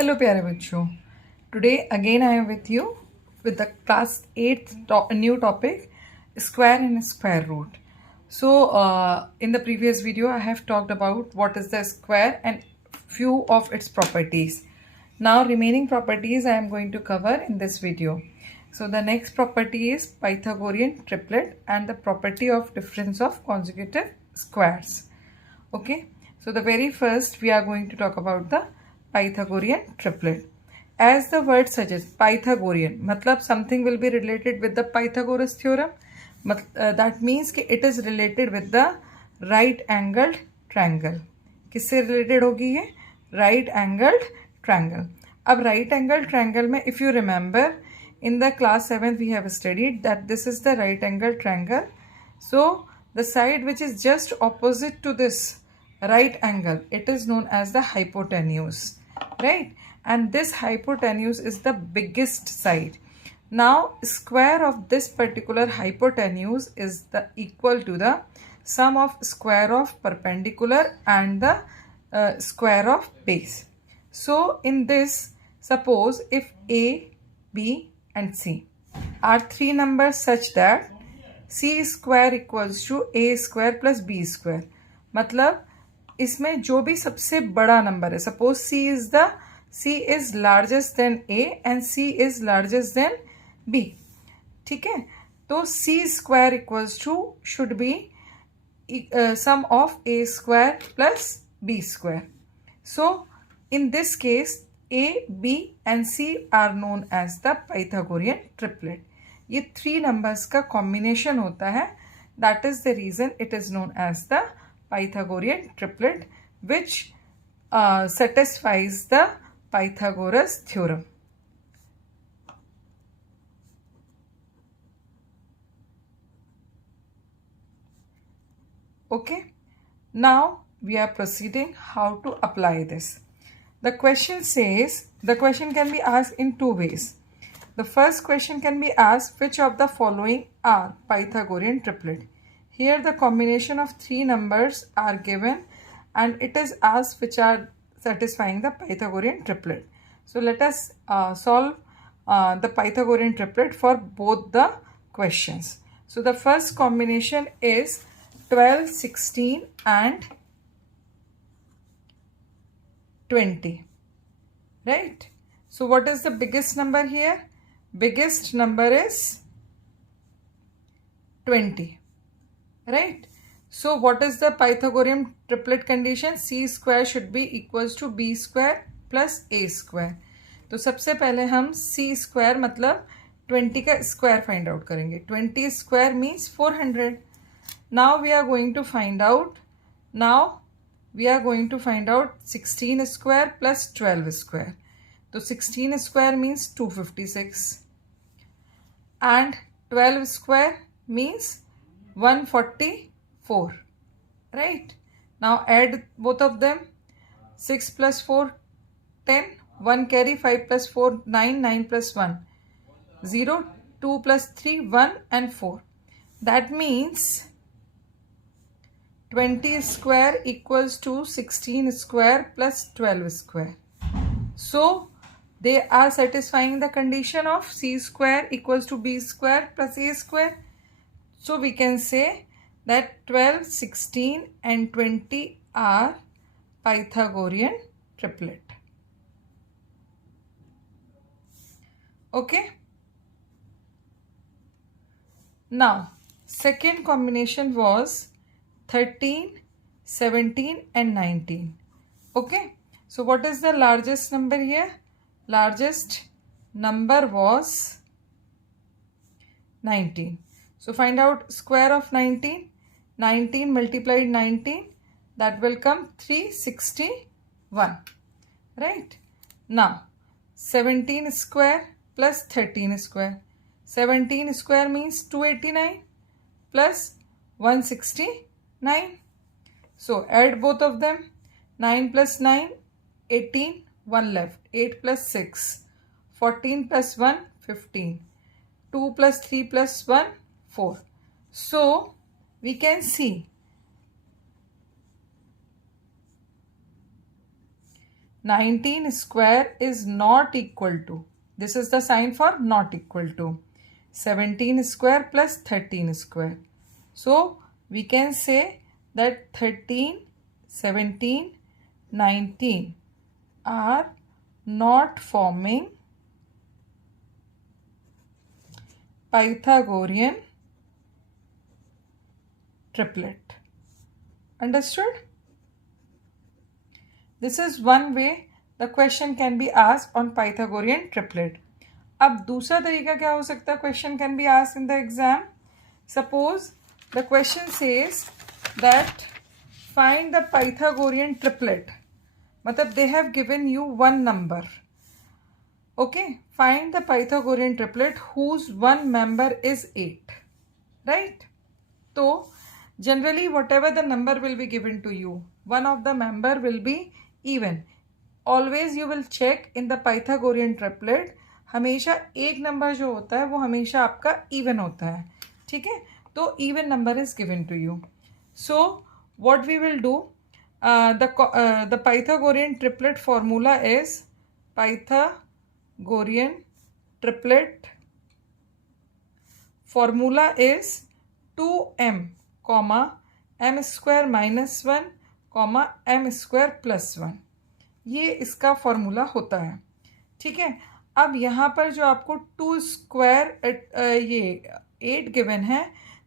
Hello प्यारे बच्चों, today again I am with you with the class 8th new topic square and square root. So in the previous video I have talked about what is the square and few of its properties. Now remaining properties I am going to cover in this video. So the next property is Pythagorean triplet and the property of difference of consecutive squares. Okay, so the very first we are going to talk about the Pythagorean triplet. As the word suggests, Pythagorean मतलब something will be related with the Pythagoras theorem. That means कि it is related with the right angled triangle. किससे related होगी ये? Right angled triangle. अब right angled triangle में if you remember in the class 7th we have studied that this is the right angled triangle. So the side which is just opposite to this right angle, it is known as the hypotenuse, right? And this hypotenuse is the biggest side. Now square of this particular hypotenuse is the equal to the sum of square of perpendicular and the square of base. So in this, suppose if A, B and C are three numbers such that C square equals to A square plus B square, मतलब इसमें जो भी सबसे बड़ा number है, suppose C is largest than A and C is largest than B. ठीक है, तो C square equals to should be sum of A square plus B square. So in this case A, B and C are known as the Pythagorean triplet. ये three numbers का combination होता है. That is the reason it is known as the Pythagorean triplet, which satisfies the Pythagoras theorem. Okay, now we are proceeding how to apply this. The question says, the question can be asked in two ways. The first question can be asked, which of the following are Pythagorean triplet? Here the combination of three numbers are given and it is asked which are satisfying the Pythagorean triplet. So let us solve the Pythagorean triplet for both the questions. So the first combination is 12, 16 and 20, right? So what is the biggest number here? Biggest number is 20, right? So what is the Pythagorean triplet condition? C square should be equals to B square plus A square. तो सबसे पहले हम C square मतलब 20 का square find out करेंगे. 20 square means 400. Now we are going to find out. Now we are going to find out 16 square plus 12 square. So 16 square means 256 and 12 square means 144, right? Now add both of them. 6 plus 4 10, 1 carry, 5 plus 4 9, 9 plus 1 0, 2 plus 3 1 and 4. That means 20 square equals to 16 square plus 12 square. So they are satisfying the condition of C square equals to B square plus A square. So we can say that 12, 16 and 20 are Pythagorean triplet. Okay. Now second combination was 13, 17 and 19. Okay. So what is the largest number here? Largest number was 19. So find out square of 19. 19 multiplied 19, that will come 361, right? Now 17 square plus 13 square. 17 square means 289 plus 169. So add both of them. 9 plus 9 18, 1 left. 8 plus 6 14 plus 1 15. 2 plus 3 plus 1 4. So we can see 19 square is not equal to, this is the sign for not equal to, 17 square plus 13 square. So we can say that 13, 17, 19 are not forming Pythagorean triplet. Understood? This is one way the question can be asked on Pythagorean triplet. अब दूसरा तरीका क्या हो सकता है? Question can be asked in the exam. Suppose the question says that find the Pythagorean triplet. मतलब they have given you one number. Okay, find the Pythagorean triplet whose one member is 8. Right? So generally whatever the number will be given to you, one of the member will be even. Always you will check in the Pythagorean triplet, हमेशा एक number जो होता है वो हमेशा आपका even होता है. ठीक है, तो even number is given to you. So what we will do, the Pythagorean triplet formula is Pythagorean triplet formula is 2m comma m square minus 1 comma m square plus 1. ये इसका फॉर्मूला होता है. ठीक है, अब यहाँ पर जो आपको 2 स्क्वायर ये 8 गिवन है,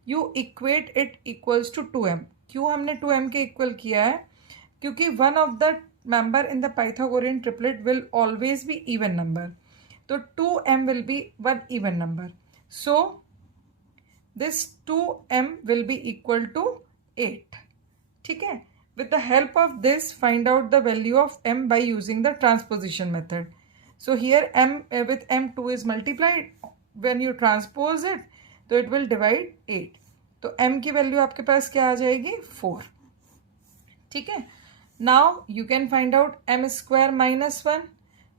you equate it equals to 2m. क्यों हमने 2m के इक्वल किया है? क्योंकि one of the member in the Pythagorean triplet will always be even number, तो 2m will be one even number. So this 2m will be equal to 8. ठीक है, with the help of this find out the value of m by using the transposition method. So here m with m2 is multiplied, when you transpose it तो it will divide 8. तो m की value आपके पास क्या आ जाएगी? 4. ठीक है, now you can find out m square minus 1,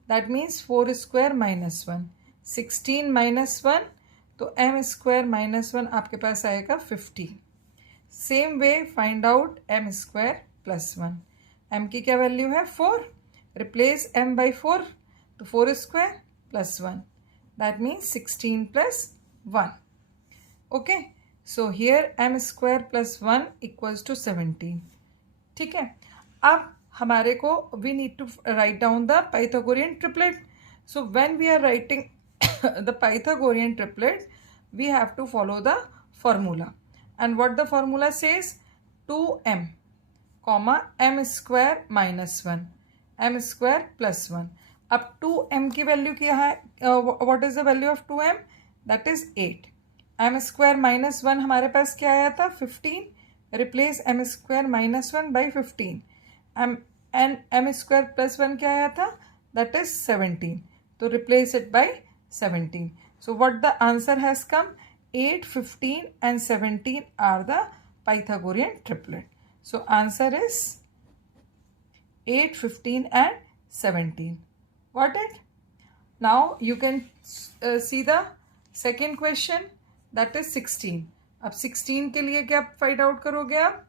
that means 4 square minus 1. 16 minus 1, तो m square minus 1 आपके पास आएगा 15. Same way find out m square plus 1. m की क्या वैल्यू है? 4. रिप्लेस m बाई 4, तो 4 square plus 1, that means 16 plus 1. Okay, so here m square plus 1 equals to 17. ठीक है, अब हमारे को we need to write down the Pythagorean triplet. So when we are writing the Pythagorean triplet we have to follow the formula. And what the formula says? 2m comma m square minus 1 m square plus 1. अब 2m की value क्या है? what is the value of 2m? that is 8. m square minus 1 हमारे पास क्या आया था? 15. Replace m square minus 1 by 15. m square plus 1 क्या आया था? that is 17. तो replace it by 17. so what the answer has come? 8, 15 and 17 are the Pythagorean triplet. So answer is 8, 15 and 17. Got it? Now you can see the second question, that is 16. अब 16 के लिए क्या find out करोगे आप?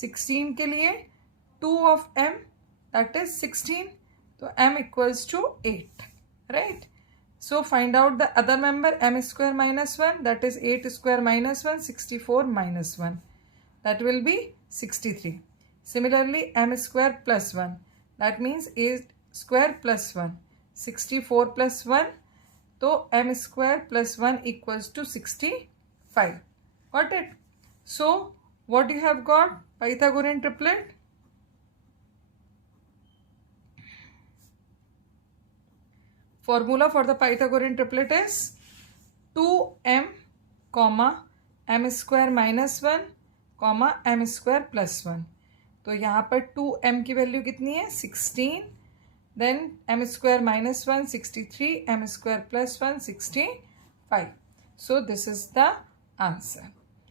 16 के लिए 2 of m, that is 16. तो m equals to 8, right? So find out the other member, m square minus 1, that is 8 square minus 1, 64 minus 1. That will be 63. Similarly, m square plus 1, that means 8 square plus 1, 64 plus 1. So m square plus 1 equals to 65. Got it? So what you have got? Pythagorean triplet. Formula for the Pythagorean triplet is 2m comma m square minus 1 comma m square plus 1. तो यहाँ पर 2m की value कितनी है? 16. Then m square minus 1 63, m square plus 1 65. So this is the answer.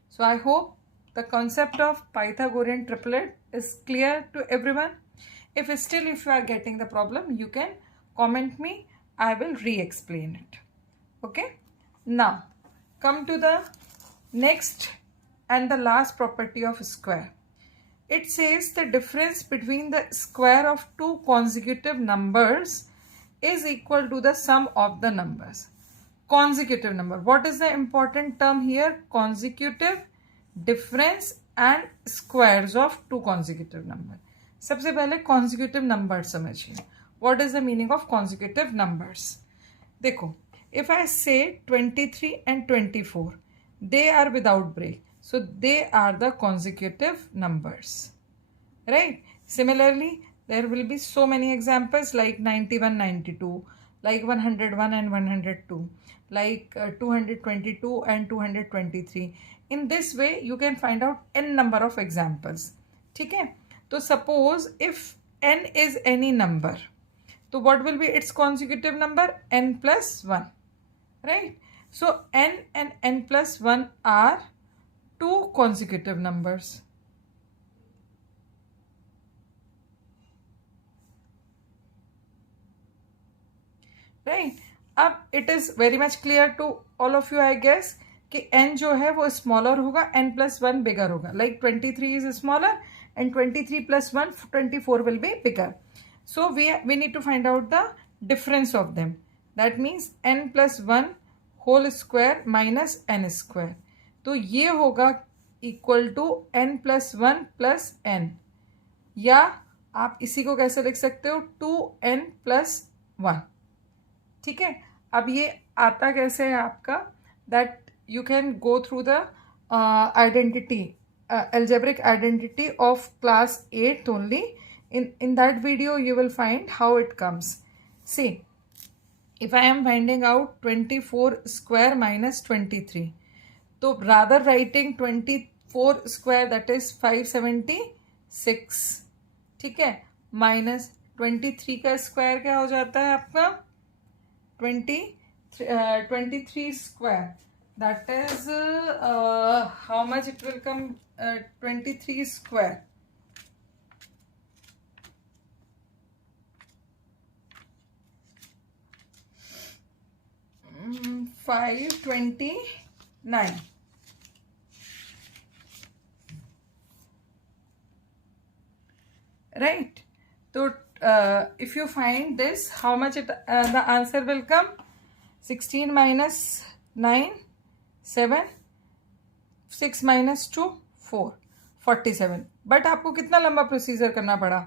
So I hope the concept of Pythagorean triplet is clear to everyone. If you are getting the problem, you can comment me. I will re-explain it. Okay. Now come to the next and the last property of square. it says the difference between the square of two consecutive numbers is equal to the sum of the numbers. Consecutive number, what is the important term here? Consecutive, difference and squares of two consecutive number. सबसे पहले consecutive numbers समझिए. What is the meaning of consecutive numbers? देखो, if I say 23 and 24, they are without break, so they are the consecutive numbers, right? Similarly, there will be so many examples like 91, 92, like 101 and 102, like 222 and 223. In this way, you can find out n number of examples. ठीक है? तो suppose if n is any number, so what will be its consecutive number? N plus 1, right? So n and n plus 1 are two consecutive numbers. Right? अब it is very much clear to all of you, I guess, कि n जो है वो smaller होगा, n plus 1 bigger होगा. Like 23 is smaller and 23 plus 1, 24 will be bigger. So we need to find out the difference of them. That means n plus 1 whole square minus n square. तो ये होगा equal to n plus 1 plus n. या आप इसी को कैसे लिख सकते हो? 2n plus 1. ठीक है. अब ये आता कैसे है आपका? That you can go through the identity, algebraic identity of class 8 only. In that video you will find how it comes. See, if I am finding out 24 square minus 23, so rather writing 24 square, that is 576, ठीक है, minus 23 का square क्या हो जाता है आपका? 23 square, that is how much it will come? 23 square, mm, 529. Right? So if you find this, how much the answer will come? 16 minus 9, 7, 6 minus 2, 4, 47. But आपको कितना लंबा प्रोसीजर करना पड़ा?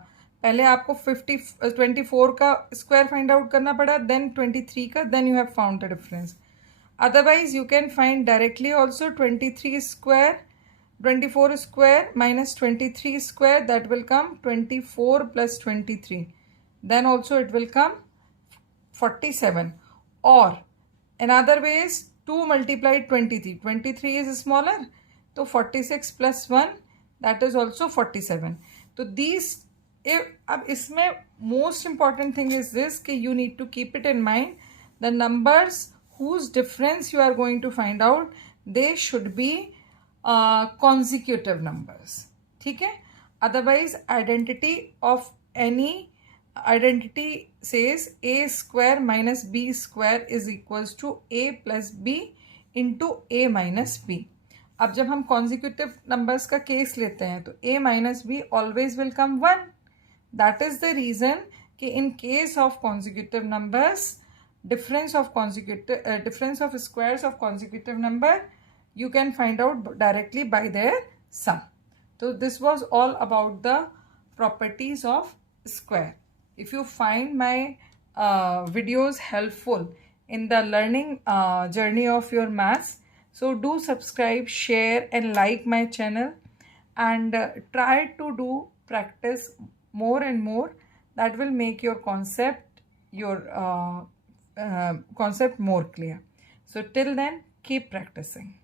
पहले आपको 24 का स्क्वायर फाइंड आउट करना पड़ा, देन 23 का, then you have found the difference. Otherwise you can find directly also 23 square, 24 square minus 23 square, that will come 24 plus 23. Then also it will come 47. Or another way is 2 multiplied 23. 23 is smaller, so 46 plus 1, that is also 47. So these, अब इसमें most important thing is this, कि you need to keep it in mind, the numbers whose difference you are going to find out, they should be consecutive numbers. ठीक है? Otherwise identity of any identity says a square minus b square is equals to a plus b into a minus b. अब जब हम consecutive numbers का case लेते हैं तो a minus b always will come 1. That is the reason कि in case of consecutive numbers, difference of squares of consecutive number, you can find out directly by their sum. So this was all about the properties of square. If you find my videos helpful in the learning journey of your maths, so do subscribe, share and like my channel, and try to do practice more and more. That will make your concept more clear. So till then, keep practicing.